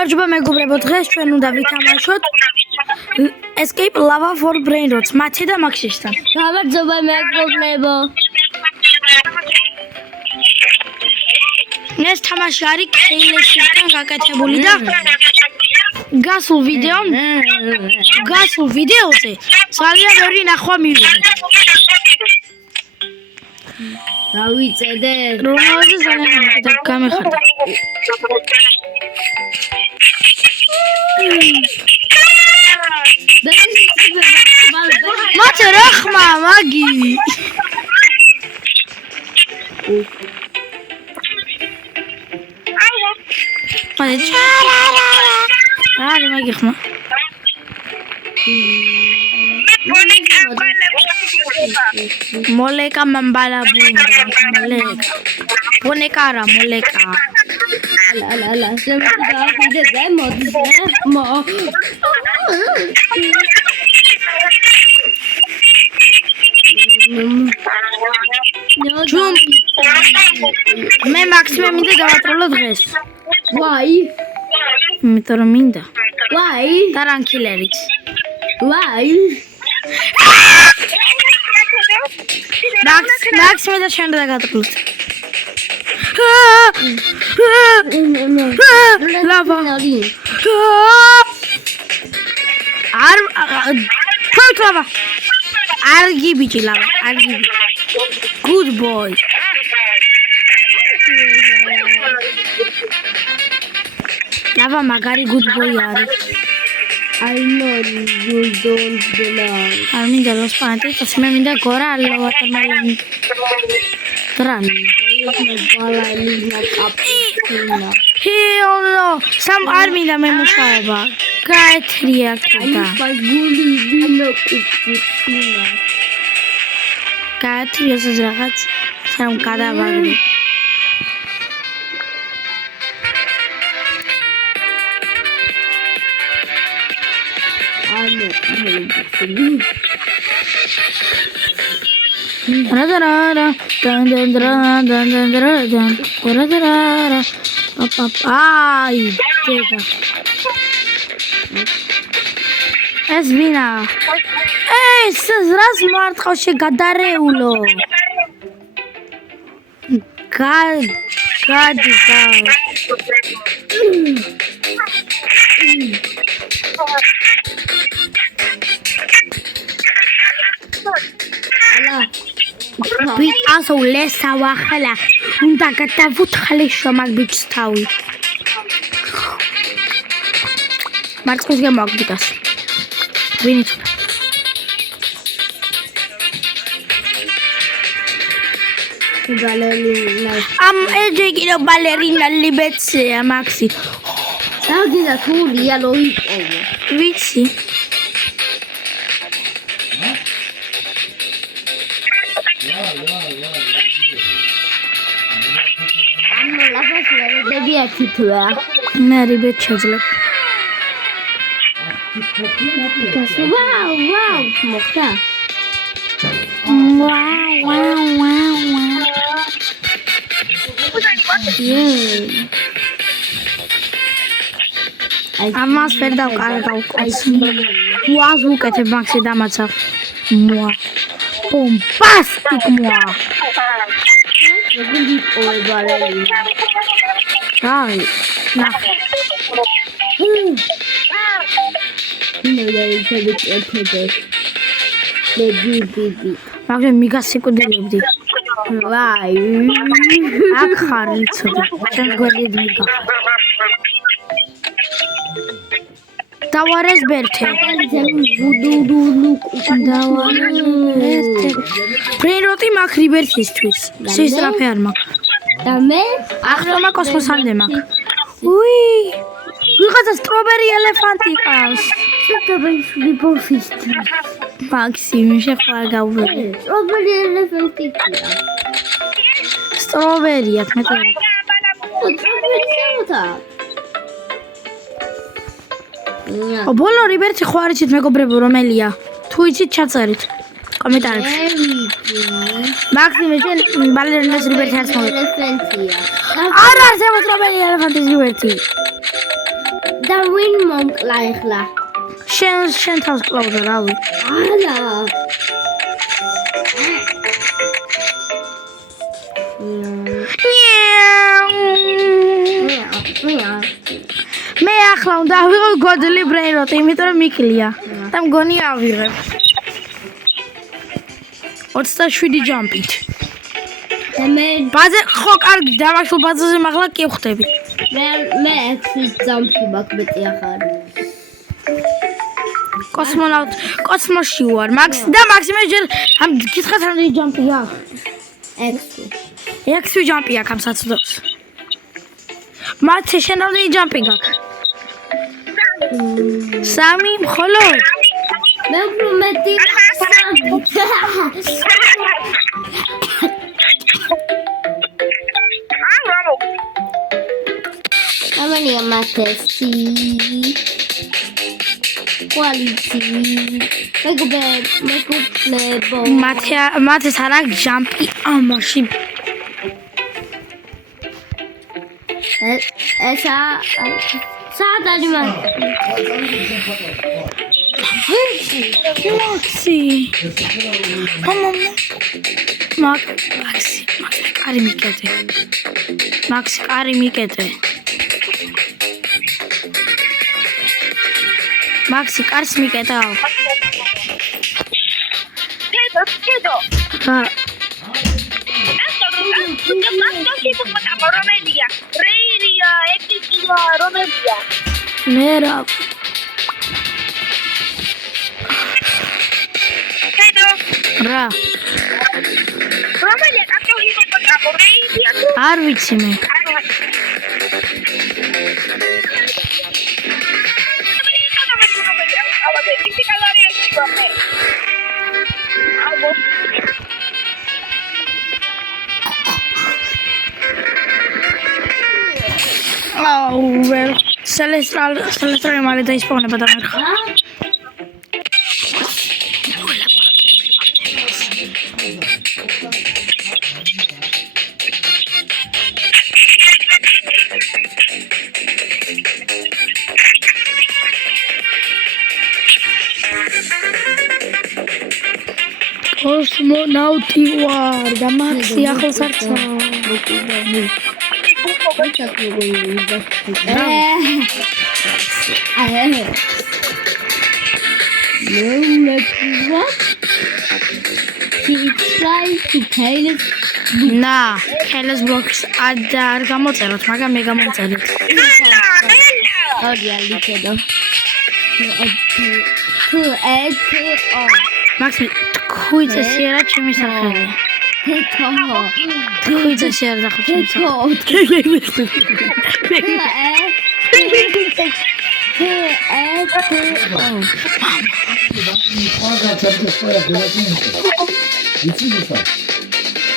Ჯობა მეგობრებო, დღეს ჩვენ უნდა ვითამაშოთ Escape Lava for Brainrots, მათი და მაქსისთან. გამარჯობა მეგობრებო. ეს თამაში არის KLS-თან გაკეთებული და გასულ ვიდეოზე ძალიან ორი ნახვა მივიღე. დავიწედე. რომელზე ძალიან გამეხარდა. მათე რა ხმა მაგი არის მაგი ხმა მოლეკა მამბალაბუნდა მოლეკა რა მოლეკა ალა შემიძლია ზემოდი მო ჯუმ მე მაქსიმე მინდა დავატროლო დღეს ვაი იმიტომ რომ მინდა ვაი და რანკილერიც ვაი მაქსიმე და შენ დავატროლოთ ლავა ლავა არგი ბიჭი ლავა არგი good boy ლავა მაგარი good boy არის I know you don't belong. არ მინდა los panties მე მინდა გორა ლავა თმალენი ტრანი ჰიოლო სამ არ მინდა მე მუშაობა გაეთრია კიდე გული ვინო კუჩინა გაეთრიოს რაღაც სამ გადავაგდე ანუ Ra-ra-ra-ra, dun-dun-dun-dun-dun-dun-dun, ra-ra-ra-ra, pa-pa-pa. Ai, tega. ეს ვინა? ეს რას მარტყავში გადარეულო? გადი. ვიტასო ლესავა ხლა უნდა გადავუთხლე შომაგ ბიჭს თავი მარცხის გამოგდას ვინით ბალერინა ამ ეჯეკინო ბალერინა ლიბეცია მაქსი დაგიდა თულია ლოიკოვო ვიცი დებიათითვა მე რიბეთ შეძლებ ვაუ მოხდა ვაუ ამას ვერ დავკარგავ ვას უკეთებ მაქსი დამაცა მოა ბომბასტიკ მოა როგორი პოებალერინა აი ნახე მაგრამ მიგასიკუდებდი ვაი აქ ხარ იცოდი ჩვენ გვერდით მიგა დავარეს ბერთე ბრეინროტი მაქვს რიბერთისთვის სისტრაფე არ მაქვს და მე ახლა კოსმოსამდე მაქვს უი ვიღაცა სტრობერი ელეფანტი ყავს სტრობერი ბორფისტი მაქსიმი შეხვა გავუვერე სტრობერი ელეფანტი სტრობერი აქ მეტყვი ბოლო რიბერთი ხო არიცით მეგობრებო რომელია თუ იცით ჩაწერით კომენტარებში მაქსიმე შენ ბალერინას რიბერთი არც მოვიდა ელეფანტია არ არსებობს რომელი ელეფანტის რიბერთი და ვინ მომკლა ახლა? შენ თავს კლავდა რავი. არა. მე ახლა უნდა ავიღო გოდლი ბრეინროტი, იმიტომ რომ მიკლია. და მგონი ავიღებ. 27 ჯამპით. და მე ბაზე ხო კარგი დამაშულ ბაზაზე მაღლა კი ვხდები. მე 6 ჯამპი მაქვს მეტი ახარ. კოსმოსში ვარ. მაქსიმე ჯერ ამ კითხავს რამდენი ჯამპი აქვს? 6. 6 ჯამპი აქვს ამ საცდოს. მათე შენ რამდენი ჯამპი გაქვს? 3 მხოლოდ? მე უფრო მეტი ამანია მათესი მეგობლებო მათეს არ აქვს ჯამპი ამაში. ესა სად არის მაქსი. მაქსი კარი მიკეთე. მაქსი კარი მიკეთე. მაქსი კარს მიკეთაო. კედო. ხა. რომელია? რეირია, ეკიკია, რომელია? მერა. კედო. რა. რომელია? კაცო ჰიპოპოტამო, რეირია. არ ვიცი მე. აუ, ვერ სელესტრალი მალე დაისპოვნება და მერხა. კოსმონავტი ვარ და მაქსი ახლოს არცა. না, Careless Blocks არ გამოწეროთ, მაგრამ მე გამომწერეთ. მაქსი, თქვი წესი არა ჩემი სახელი. თქვი წესი არა ხო ჩემი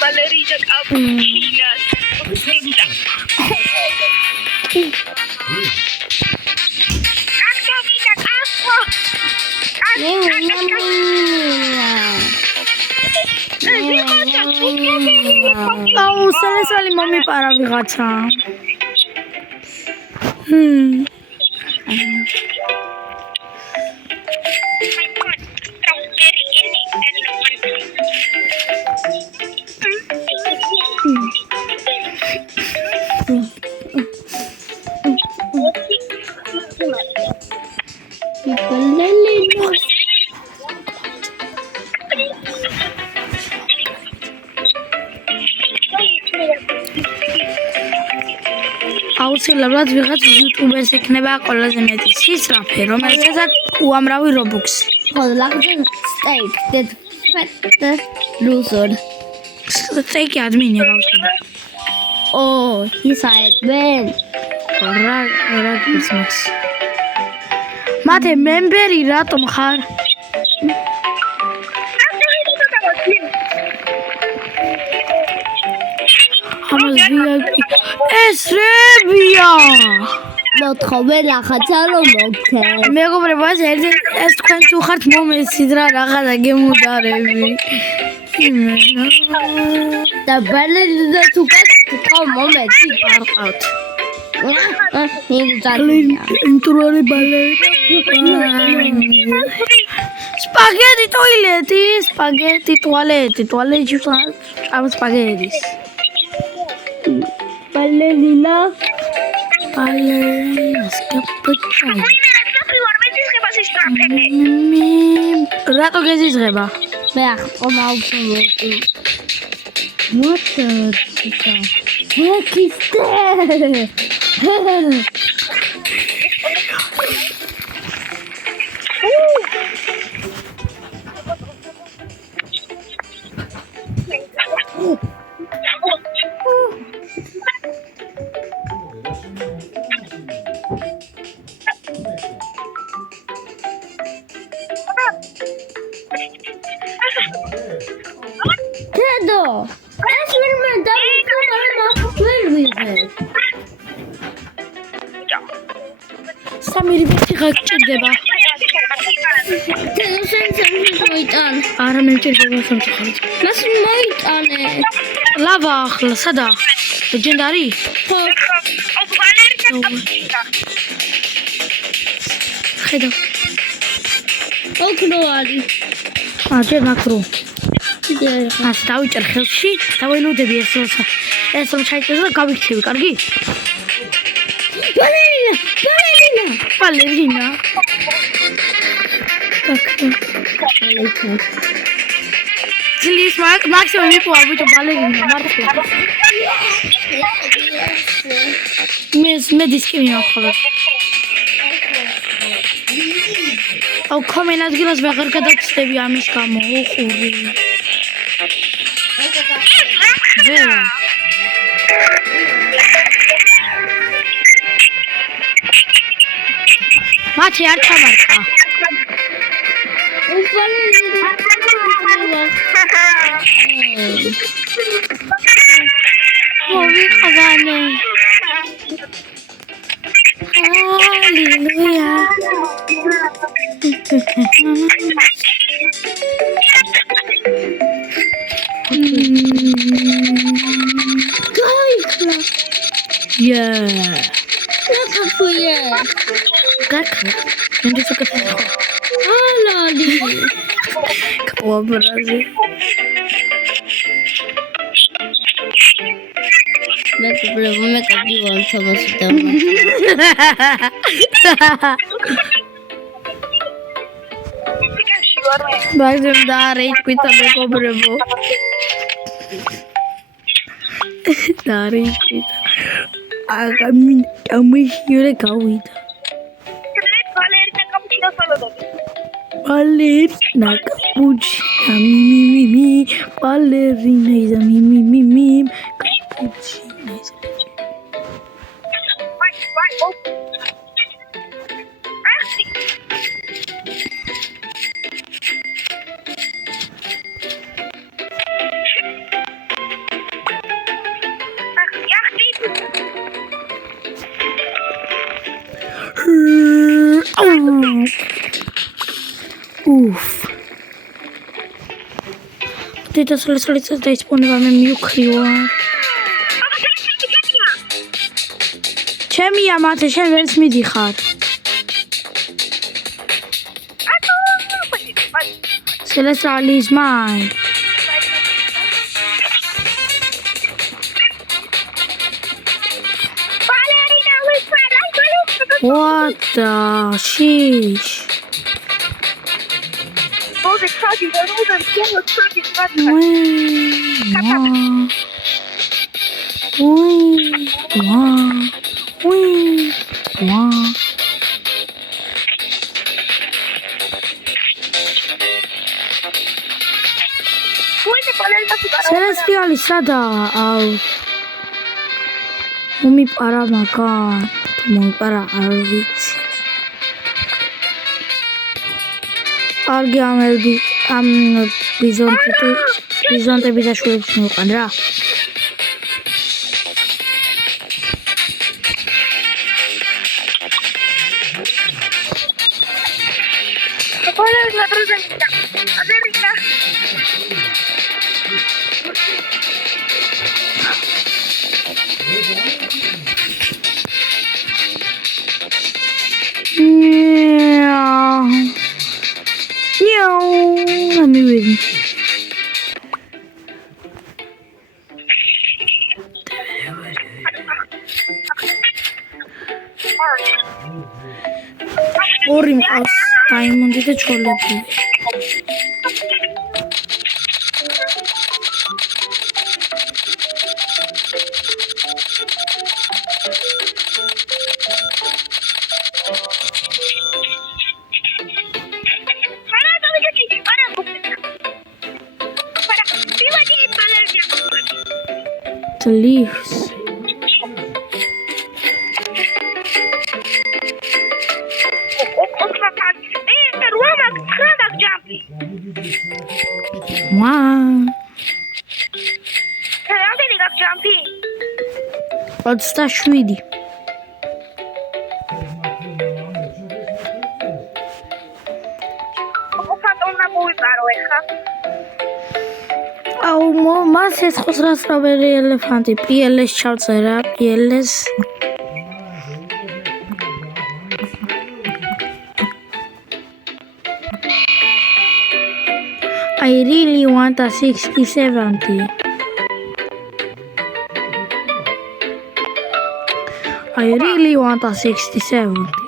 Ballerina cappuccina. აუ, სალესალი მომიპარა ვიღაცა. აუცილებლად ვიღაც იუტუბერს ექნება ყველაზე მეტი სისწრაფე, რომელსაც უამრავი რობუქსი. Steak, that fat loser. სტეიკი ადმინია გავხსნა. Oh, he's like man. რა გიცნობს. მათე მემბერი რატომ ხარ? ამას VIP ეს რებია. მოთხოვე რაღაცა რომ მოგცე. მეგობრებო, ეს თქვენ თუ ხართ მომეცით რა რაღაცა გემუდარები. და ბალერინა თუ გასწავ მომეცი არ ყავთ. ინტროლი ბალერია. სპაგეტი ტუალეტი, სპაგეტი ტუალეტი, ტუალეტი ამ სპაგეტის. ბალერინა. ბალერინა სკაპოჩაი. რატო გეზიზღება? მე ახტომა უბრალოდ. მოწოცა. ეკისტე. Tedo, ეს ვერმე დავიკავე ვერ ვიღებ. სამი რიბეთი გაგჭირდება. Tedo შენ მოიტან. არა მე მჭირდება სამწუხაროდ. მას მოიტანე. ლავა ახლა სადა? ლეგენდარი? ხო. ხედავ. ოქრო არის. ჯერ მაკრო. კიდე ას დავიჭერ ხელში, დაველოდები ეს რომ ჩაიწერო და გავიქცევი, კარგი? ბალერინა. ძლის მაქსიმუმ მიყვა ვიტო ბალერინა მართლა. მე დისკი მივახვალე. აუ კომენ ადგილას ვეღარ გადავწდები ამის გამო, უყური. ვერა. მათი არ ჩამარყა. მოვიყავანე. ჰალელუია. გაიქრა. ნაკაფუე. გაქრა. მე წაკეთე. ალალი. კობრაზე. მე კარგი ვარ თამაში და. ბაჟემ და რეიჭვიტა მეგობრებო. და რეიჭვიტა. აგამინ ამიშიურე გავიდა. Ballerina cappuccina mi ballerina isa mi cappuccina isa. Uff. Teta solita da disponeva me miucrio. Chemi amate, shen vels midi khar. Celestial is mine. What the sheesh? Celestial sada au. Umi para makan, umi para arvich. Argi am bizonte bizashulebs miqan ra. მივიდი. ორი მყავს დაიმონდი და ჩოლები. Leaves. Wow. Odstashvidi. მას ეცხოს რა სწრაფი ელეფანტი PLS ჩავწერა PLS I really want a 60-70 I really want a 60-70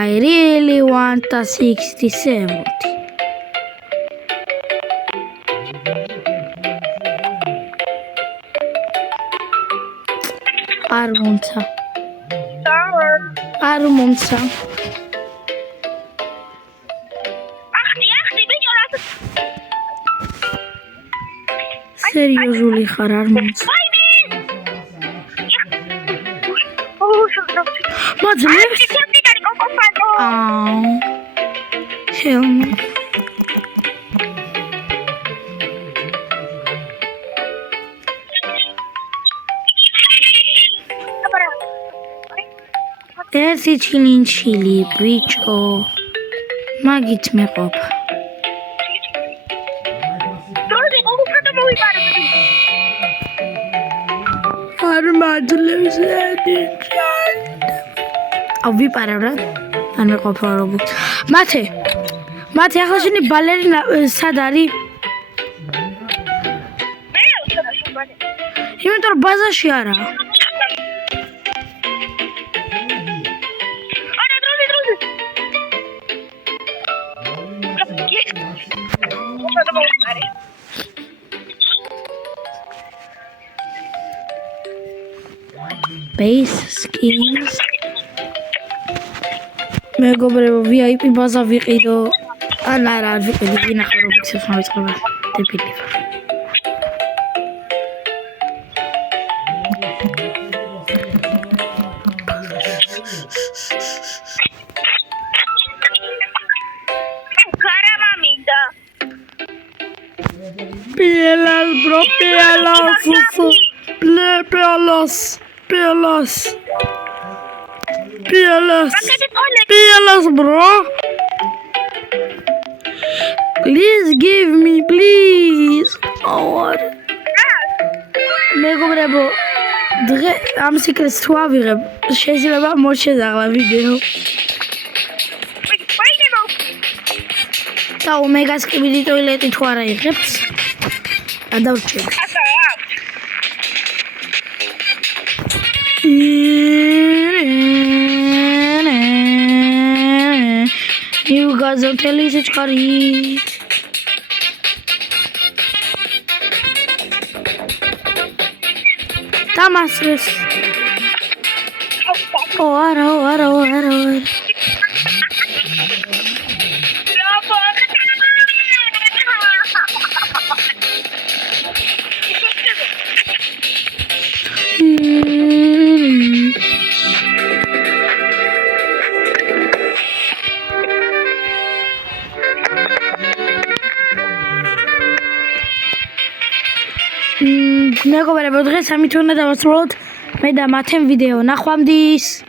I really want a 60-70. Armonța. Armonța. Seriozul xar Armonța. Mă-ți hell no. Ერთი ჩილინჩილი ბიჭო მაგით მეყოფა არ მაძლევს ავიპარავ რა არ მეყოფა რობოტ მათე ახლა შენი ბალერინა სად არის იმიტომ რომ ბაზაში არა base skins მეგობრებო VIP ბაზა ვიყიდო ან არა ვიყიდო ვინახო რობოქსებს მოვიწყება დებილი ვარ Pielas bro pielas Pielas bro Please give me please მეგობრებო დღე ამ სიკრეტს თუ ავიღებ შეიძლება მოშეზაღლა ვიდეო და ომეგას კიბიდი ტოილეტი თუ არა იღებს გადავრჩები You guys don't tell me such curry. Damascus. Oh. მეგობრებო დღეს ამით უნდა დავასრულოთ მე და მათემ ვიდეო. ნახვამდის.